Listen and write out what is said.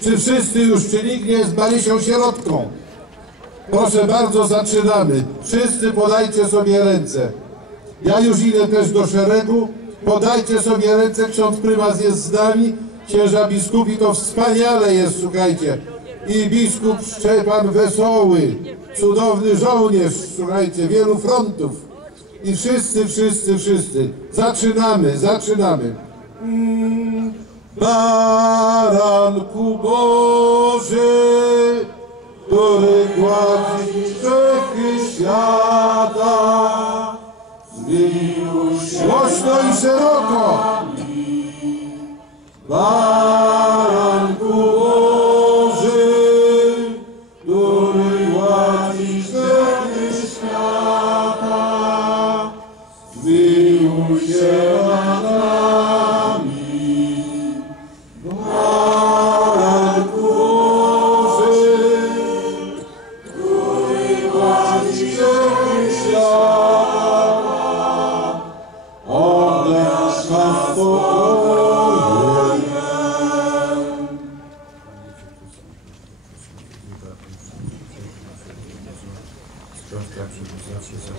Czy wszyscy już, czy nikt nie jest Marysią sierotką? Proszę bardzo, zaczynamy. Wszyscy podajcie sobie ręce. Ja już idę też do szeregu. Podajcie sobie ręce, ksiądz prymas jest z nami, księża biskupi to wspaniale jest, słuchajcie. I biskup Szczepan Wesoły, cudowny żołnierz, słuchajcie, wielu frontów. I wszyscy, wszyscy, wszyscy. Zaczynamy, zaczynamy. Mm, Baranku Boży, który gładzi grzechy świata, zmiłuj się głośno i szeroko. Baranku Boży, który gładzi grzechy świata, zmiłuj się Środka przybył zawsze za